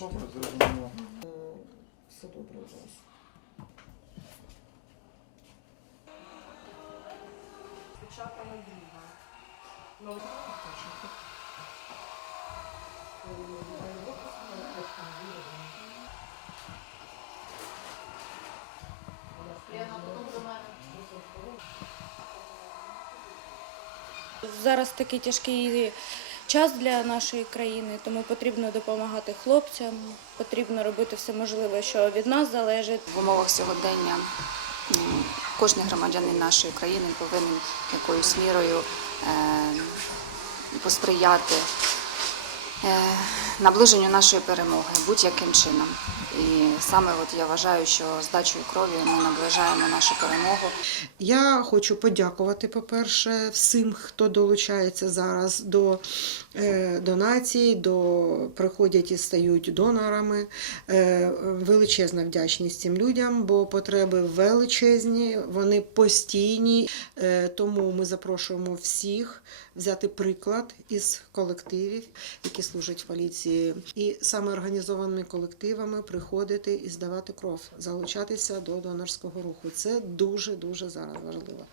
Добре, зрозуміло. Е, все добре у вас. Печатана друга. Зараз такий тяжкий час для нашої країни, тому потрібно допомагати хлопцям, потрібно робити все можливе, що від нас залежить. В умовах сьогодення кожен громадянин нашої країни повинен якоюсь мірою е, посприяти е, наближенню нашої перемоги будь-яким чином. І саме от я вважаю, що здачею крові ми наближаємо нашу перемогу. Я хочу подякувати, по-перше, всім, хто долучається зараз до е, донацій, до приходять і стають донорами. Е, величезна вдячність цим людям, бо потреби величезні, вони постійні. Е, тому ми запрошуємо всіх взяти приклад із колективів, які служать в поліції, і саме організованими колективами приходити і здавати кров, залучатися до донорського руху. Це дуже дуже зараз важливо.